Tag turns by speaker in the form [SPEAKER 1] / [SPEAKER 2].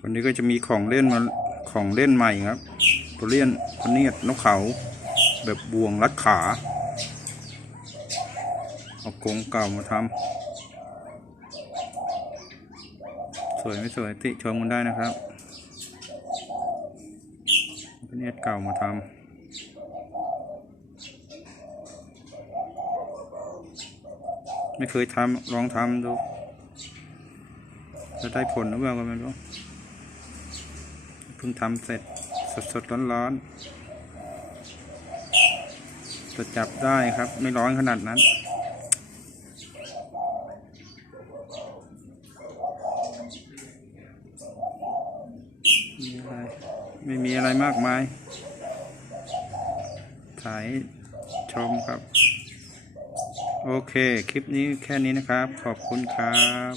[SPEAKER 1] วันนี้ก็จะมีของเล่นมาของเล่นใหม่ครับตัวเล่นพเนียดนกเขา แบบบ่วงรัดขาเอากงเก่ามาทำสวยไม่สวยติชมกันได้นะครับพเนียดเก่ามาทำไม่เคยทำลองทำดู จะได้ผลหรือเปล่าก็ไม่รู้เพิ่งทำเสร็จสดสดร้อนร้อนๆจะจับได้ครับ ไม่ร้อนขนาดนั้นไม่มีอะไรมากมาย ถ่ายชมครับ โอเค คลิปนี้แค่นี้นะครับ ขอบคุณครับ